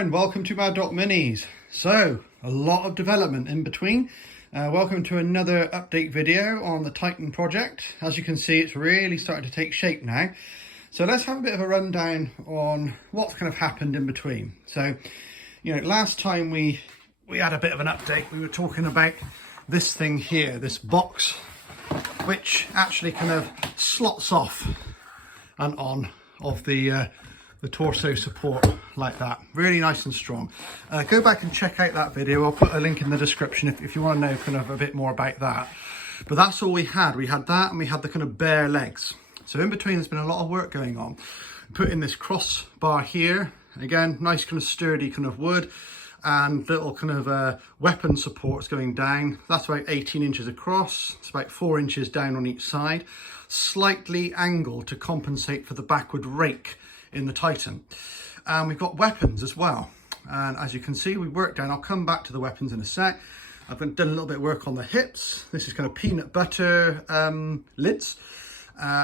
and welcome to Mad Dot Minis. So, a lot of development in between. Welcome to another update video on the Titan project. As you can see, it's really starting to take shape now. So let's have a bit of a rundown on what's kind of happened in between. So, last time we had a bit of an update. We were talking about this thing here, this box, which actually kind of slots off and on of the torso support like that. Really nice and strong. Go back and check out that video. I'll put a link in the description if you want to know kind of a bit more about that. But that's all we had. We had that and we had the kind of bare legs. So in between there's been a lot of work going on. Put in this crossbar here. Again, nice kind of sturdy kind of wood and little kind of weapon supports going down. That's about 18 inches across. It's about 4 inches down on each side. Slightly angled to compensate for the backward rake in the Titan. And we've got weapons as well. And as you can see, we worked down. I'll come back to the weapons in a sec. I've done a little bit of work on the hips. This is kind of peanut butter lids.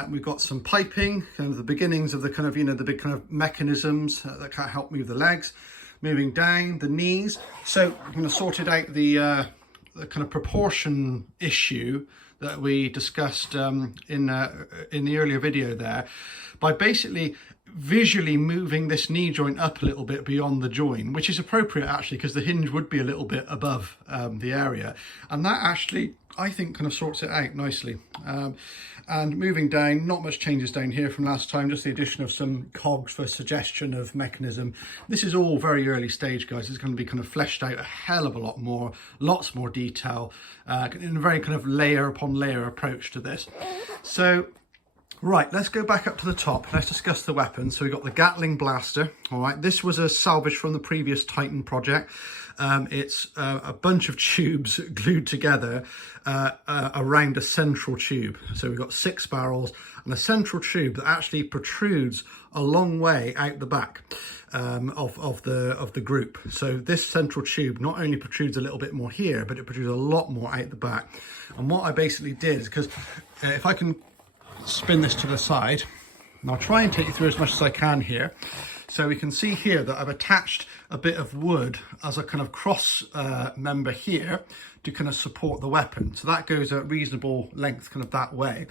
We've got some piping, kind of the beginnings of the kind of, the big kind of mechanisms that kind of help move the legs. Moving down the knees. So I'm going to sort it out the kind of proportion issue that we discussed in the earlier video there, by basically visually moving this knee joint up a little bit beyond the join, which is appropriate actually because the hinge would be a little bit above the area, and that actually I think kind of sorts it out nicely. And moving down, not much changes down here from last time, just the addition of some cogs for suggestion of mechanism. This is all very early stage, guys. It's going to be kind of fleshed out a hell of a lot more, lots more detail, in a very kind of layer upon layer approach to this. So right, let's go back up to the top. Let's discuss the weapons. So we've got the Gatling blaster. All right, this was a salvage from the previous Titan project. It's a bunch of tubes glued together around a central tube. So we've got 6 barrels and a central tube that actually protrudes a long way out the back of the group. So this central tube not only protrudes a little bit more here, but it protrudes a lot more out the back. And what I basically did is, because if I can spin this to the side, and I'll try and take you through as much as I can here. So we can see here that I've attached a bit of wood as a kind of cross member here to kind of support the weapon. So that goes a reasonable length kind of that way.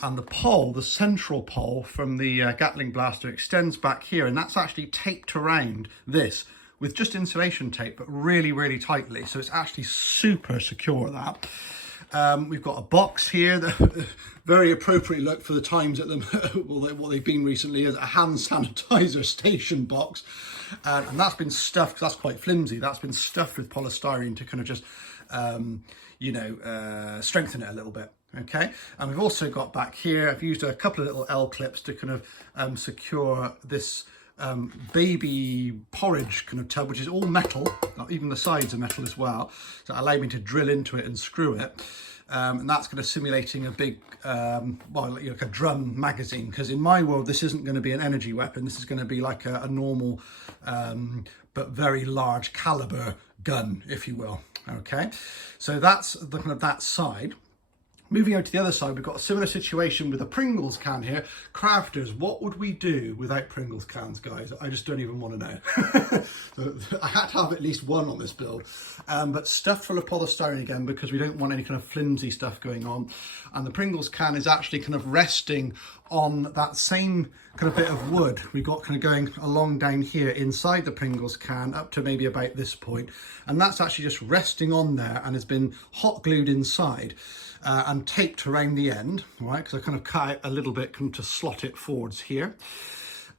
And the pole, the central pole from the Gatling blaster extends back here, and that's actually taped around this with just insulation tape, but really, really tightly. So it's actually super secure, that. We've got a box here that very appropriate look for the times at them. Well, what they've been recently is a hand sanitizer station box, and that's been stuffed, because that's quite flimsy. That's been stuffed with polystyrene to kind of just strengthen it a little bit. Okay, and we've also got back here, I've used a couple of little L clips to kind of secure this baby porridge kind of tub, which is all metal. Even the sides are metal as well, so it allowed me to drill into it and screw it. And that's kind of simulating a big, like a drum magazine, because in my world this isn't going to be an energy weapon. This is going to be like a normal but very large caliber gun, if you will. Okay, so that's the kind of that side. Moving over to the other side, we've got a similar situation with a Pringles can here. Crafters, what would we do without Pringles cans, guys? I just don't even want to know. So I had to have at least one on this build, but stuffed full of polystyrene again, because we don't want any kind of flimsy stuff going on. And the Pringles can is actually kind of resting on that same kind of bit of wood we've got kind of going along down here inside the Pringles can up to maybe about this point. And that's actually just resting on there and has been hot glued inside. And taped around the end, all right, because I kind of cut it a little bit to slot it forwards here.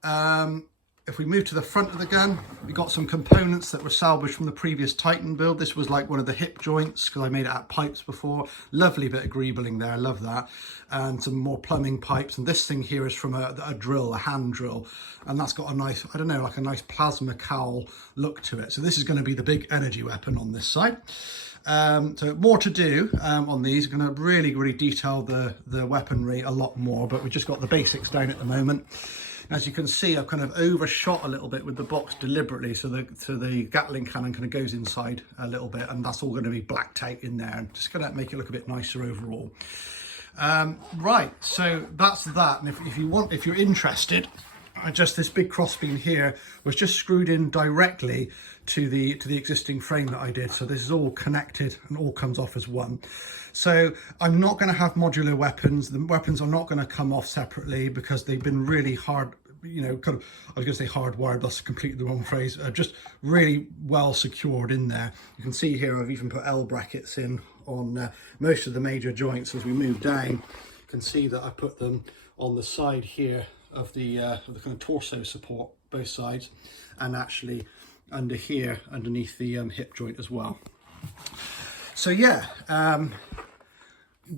If we move to the front of the gun, we got some components that were salvaged from the previous Titan build. This was like one of the hip joints, because I made it out of pipes before. Lovely bit of greebling there, I love that. And some more plumbing pipes. And this thing here is from a drill, a hand drill. And that's got a nice, I don't know, like a nice plasma cowl look to it. So this is going to be the big energy weapon on this side. So more to do on these. We're going to really detail the weaponry a lot more, but we've just got the basics down at the moment. As you can see, I've kind of overshot a little bit with the box deliberately, so the Gatling cannon kind of goes inside a little bit, and that's all going to be blacked out in there, and just going to make it look a bit nicer overall. Right, so that's that. And if you're interested, just this big crossbeam here was just screwed in directly to the existing frame that I did. So this is all connected and all comes off as one. So I'm not going to have modular weapons. The weapons are not going to come off separately because they've been really hard, you know, kind of, I was going to say hardwired, that's completely the wrong phrase, just really well secured in there. You can see here I've even put L brackets in on most of the major joints. As we move down, you can see that I put them on the side here of the kind of torso support, both sides, and actually under here underneath the hip joint as well. So yeah,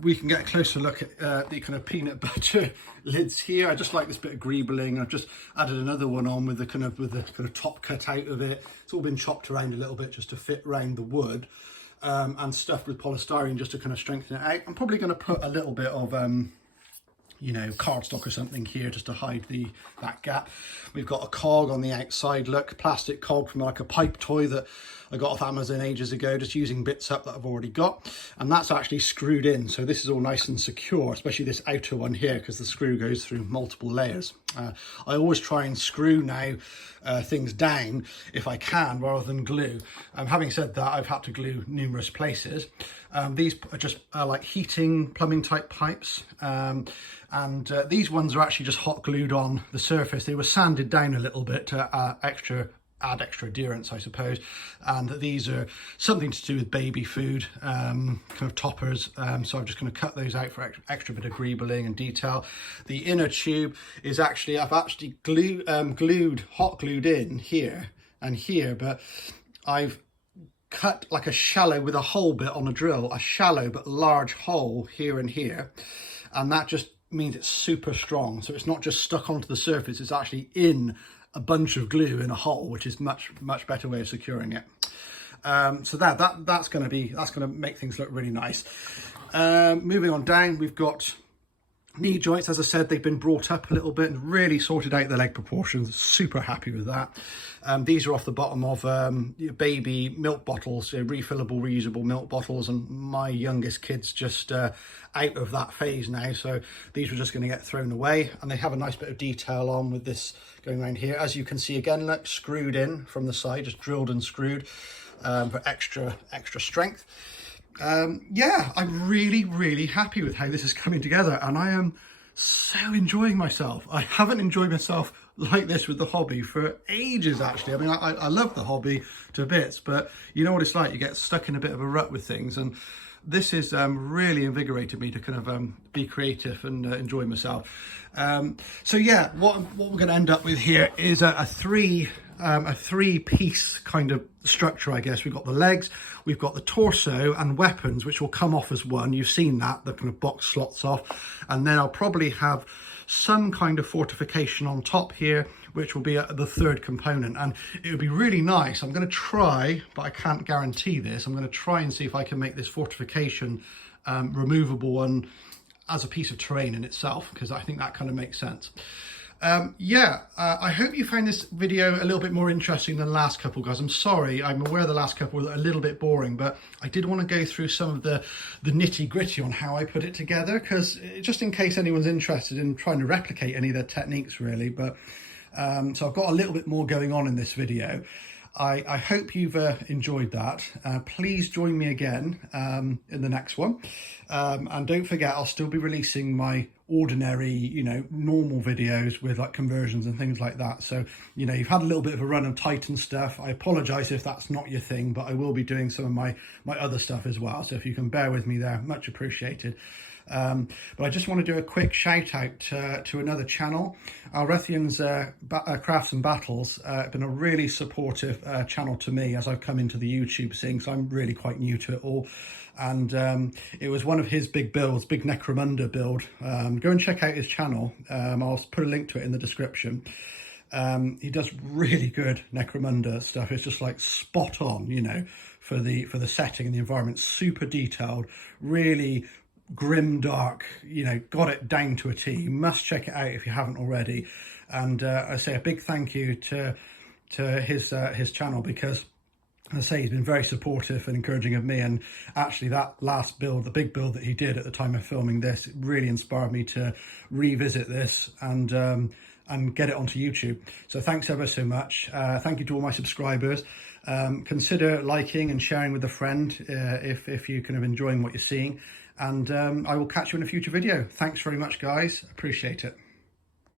we can get a closer look at the kind of peanut butter lids here. I just like this bit of greebling. I've just added another one on with the kind of top cut out of it. It's all been chopped around a little bit just to fit around the wood, and stuffed with polystyrene just to kind of strengthen it out. I'm probably going to put a little bit of you know, cardstock or something here just to hide that gap. We've got a cog on the outside, look, plastic cog from like a pipe toy that I got off Amazon ages ago, just using bits up that I've already got. And that's actually screwed in. So this is all nice and secure, especially this outer one here, because the screw goes through multiple layers. I always try and screw now things down if I can, rather than glue. Having said that, I've had to glue numerous places. These are just like heating, plumbing type pipes. And these ones are actually just hot glued on the surface. They were sanded down a little bit to add extra adherence, I suppose. And these are something to do with baby food, kind of toppers. So I'm just going to cut those out for extra bit of greebling and detail. The inner tube is actually, I've actually hot glued in here and here, but I've cut like a shallow with a hole bit on a drill, a shallow but large hole here and here. And that just means it's super strong. So it's not just stuck onto the surface, it's actually in a bunch of glue in a hole, which is much better way of securing it. So that's going to make things look really nice. Moving on down, we've got knee joints. As I said, they've been brought up a little bit and really sorted out the leg proportions. Super happy with that. These are off the bottom of baby milk bottles, refillable, reusable milk bottles, and my youngest kid's just out of that phase now, so these were just going to get thrown away. And they have a nice bit of detail on with this going around here. As you can see again, look, screwed in from the side, just drilled and screwed for extra strength. Yeah, I'm really happy with how this is coming together, and I am so enjoying myself. I haven't enjoyed myself like this with the hobby for ages, actually. I mean, I love the hobby to bits, but you know what it's like, you get stuck in a bit of a rut with things, and this has really invigorated me to kind of be creative and enjoy myself. So yeah, what we're going to end up with here is a three-piece kind of structure, I guess. We've got the legs, we've got the torso and weapons, which will come off as one. You've seen that, the kind of box slots off. And then I'll probably have some kind of fortification on top here, which will be the third component. And it would be really nice. I'm going to try, but I can't guarantee this. I'm going to try and see if I can make this fortification removable and as a piece of terrain in itself, because I think that kind of makes sense. I hope you found this video a little bit more interesting than the last couple, guys. I'm sorry, I'm aware the last couple were a little bit boring, but I did want to go through some of the nitty gritty on how I put it together, because just in case anyone's interested in trying to replicate any of the techniques, really. But so I've got a little bit more going on in this video. I hope you've enjoyed that. Please join me again in the next one. And don't forget, I'll still be releasing my ordinary, normal videos with like conversions and things like that. So, you've had a little bit of a run of Titan stuff. I apologize if that's not your thing, but I will be doing some of my other stuff as well. So if you can bear with me there, much appreciated. But I just want to do a quick shout out to another channel. Alrethian's Crafts and Battles been a really supportive channel to me as I've come into the YouTube scene, so I'm really quite new to it all. And it was one of his big builds, big Necromunda build. Go and check out his channel. I'll put a link to it in the description. He does really good Necromunda stuff. It's just like spot on, for the setting and the environment. Super detailed, really grim dark, got it down to a T. You must check it out if you haven't already. And I say a big thank you to his channel, because I say he's been very supportive and encouraging of me. And actually that last build, the big build that he did at the time of filming this, really inspired me to revisit this and and get it onto YouTube. So thanks ever so much. Thank you to all my subscribers. Consider liking and sharing with a friend if you're kind of enjoying what you're seeing. And I will catch you in a future video. Thanks very much, guys. Appreciate it.